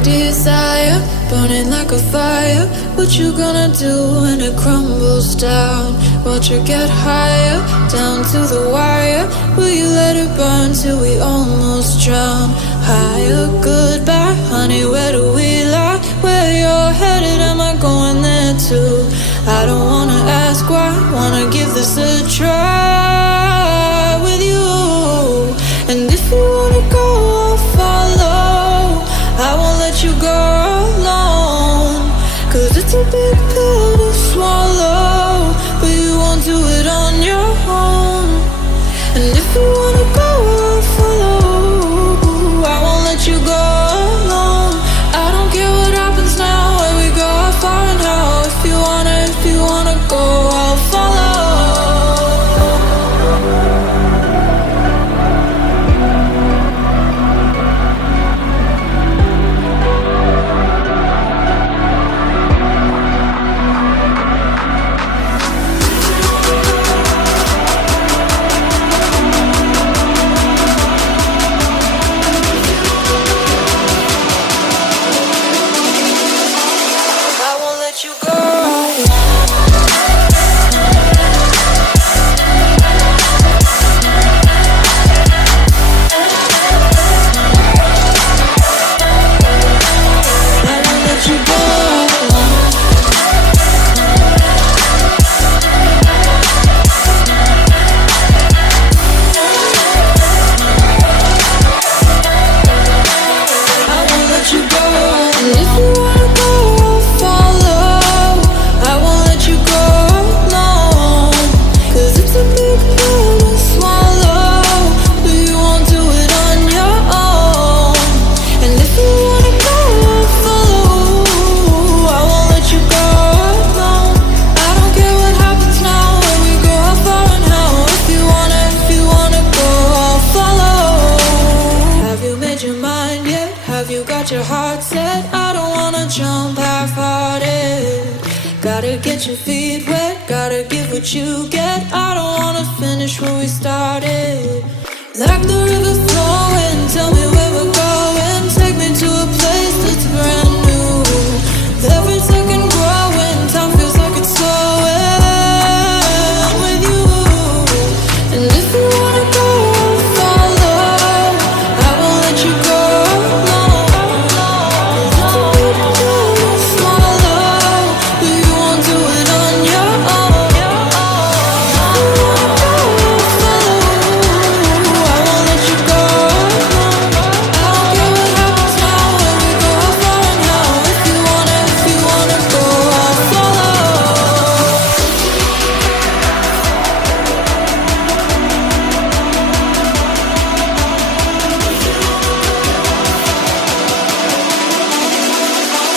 desire, burning like a fire. What you gonna do when it crumbles down? Watch it get higher, down to the wire. Will you let it burn till we almost drown? Higher, goodbye, honey, where do we lie? Where you're headed, am I going there too? I don't wanna ask why, wanna give this a try with you. And if you wanna go, I'll follow. I won't let you go alone, 'cause it's a big pill to swallow, but you won't do it on your own. And if you wanna go, I'll follow. I won't let you go alone. I don't care what happens now, where we go, how far and how. If you wanna go, I'll follow. Your heart set, I don't wanna jump half-hearted. Gotta get your feet wet, gotta give what you get. I don't wanna finish where we started. Like the river flowing